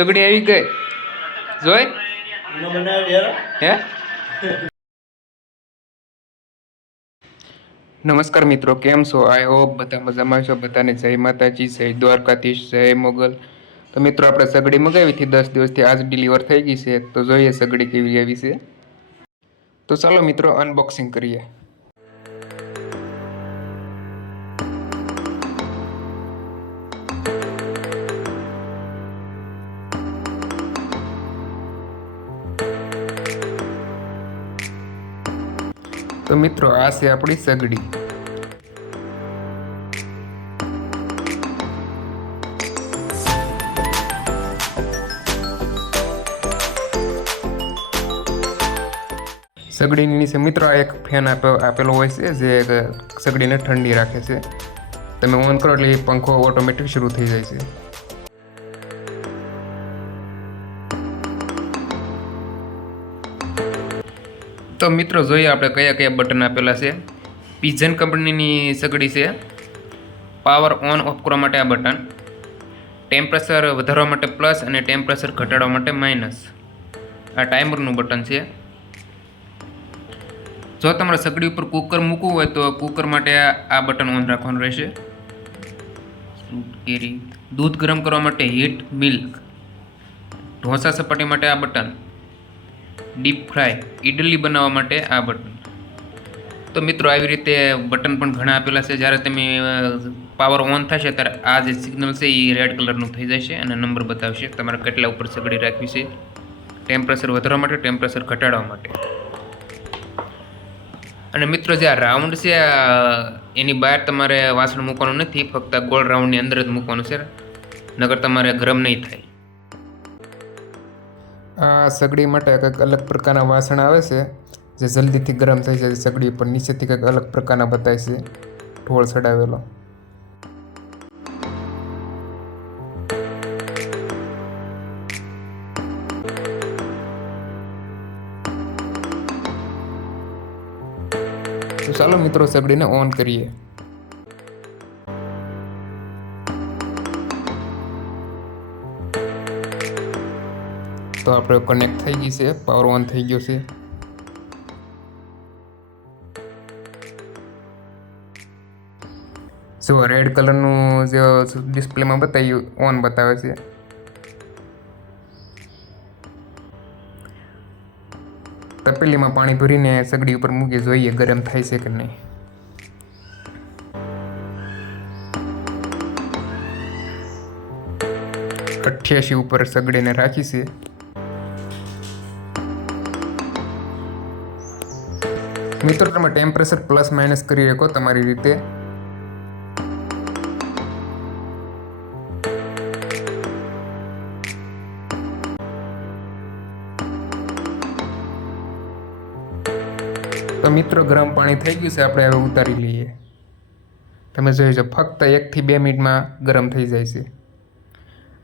સગડી આવી ગઈ જોઈ હે નમસ્કાર મિત્રો, કેમ છો? આઈ હોપ બધા મજામાં છો. બધાને જય માતાજી, જય દ્વારકાધીશ, જય મોગલ. તો મિત્રો, આપણે સગડી મગાવી હતી 10 દિવસથી, આજ ડિલિવર થઈ ગઈ છે. તો જોઈએ સગડી કેવી આવી છે. તો ચાલો મિત્રો અનબોક્સિંગ કરીએ. તો મિત્રો, આ છે આપણી સગડી. સગડીની નીચે મિત્રો આ એક ફેન આપેલો હોય છે જે સગડીને ઠંડી રાખે છે. તમે ઓન કરો એટલે પંખો ઓટોમેટિક શરૂ થઈ જાય છે. તો મિત્રો, જોઈએ આપણે કયા કયા બટન આપેલા છે. પિજન કંપનીની સગડી છે. પાવર ઓન ઓફ કરવા માટે આ બટન, ટેમ્પરેચર વધારવા માટે પ્લસ અને ટેમ્પરેચર ઘટાડવા માટે માઇનસ. આ ટાઈમરનું બટન છે. જો તમારે સગડી ઉપર કુકર મૂકવું હોય તો કુકર માટે આ બટન ઓન રાખવાનું રહેશે. દૂધ ગરમ કરવા માટે હીટ મિલ્ક, ઢોસા સપાટી માટે આ બટન, ડીપ ફ્રાય ઇડલી બનાવવા માટે આ બટન. તો મિત્રો, આવી રીતે બટન પણ ઘણા આપેલા છે. જ્યારે તમે પાવર ઓન થશે ત્યારે આ જે સિગ્નલ છે એ રેડ કલરનું થઈ જશે અને નંબર બતાવશે તમારે કેટલા ઉપર સગડી રાખવી છે. ટેમ્પરેચર વધારવા માટે, ટેમ્પરેચર ઘટાડવા માટે. અને મિત્રો, જે આ રાઉન્ડ છે એની બહાર તમારે વાસણ મૂકવાનું નથી, ફક્ત ગોળ રાઉન્ડની અંદર જ મૂકવાનું છે, નગર તમારે ગરમ નહીં થાય. આ સગડી માટે કંઈક અલગ પ્રકારના વાસણ આવે છે જે જલ્દીથી ગરમ થઈ જાય. સગડી પર નીચેથી કંઈક અલગ પ્રકારના બતાય છે ઢોળ ચડાવેલો. તો ચાલો મિત્રો, સગડીને ઓન કરીએ. તો આપણે કનેક્ટ થઈ ગઈ છે, પાવર ઓન થઈ ગયો છે. જો રેડ કલરનું જે ડિસ્પ્લેમાં બતાવ્યું ઓન બતાવે છે. તપેલીમાં પાણી ભરીને સગડી ઉપર મૂકી જોઈએ ગરમ થાય છે કે નહીં. અઠ્યાસી ઉપર સગડીને રાખી છે. મિત્રો, તમે ટેમ્પરેચર પ્લસ માઇનસ કરી શકો તમારી રીતે. તો મિત્રો, ગરમ પાણી થઈ ગયું છે, આપણે હવે ઉતારી લઈએ. તમે જોઈ જો ફક્ત 1 થી 2 મિનિટમાં ગરમ થઈ જાય છે.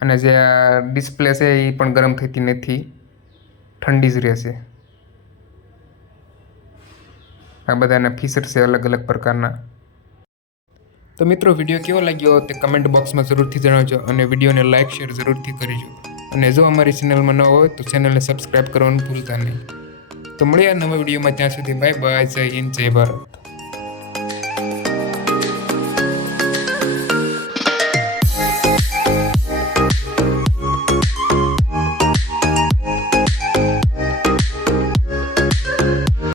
અને જે આ ડિસ્પ્લે છે એ પણ ગરમ થતી નથી, ઠંડી જ રહેશે. આ બધાના ફીચર છે અલગ અલગ પ્રકારના. તો મિત્રો, વિડીયો કેવો લાગ્યો તે કમેન્ટ બોક્સમાં જરૂરથી જણાવજો અને વિડીયોને લાઇક શેર જરૂરથી કરજો. અને જો અમારી ચેનલમાં ન હોય તો ચેનલને સબસ્ક્રાઈબ કરવાનું ભૂલતા નહીં. તો મળીએ નવા વિડીયોમાં. ત્યાં સુધી બાય બાય. જય હિન્દ, જય ભારત.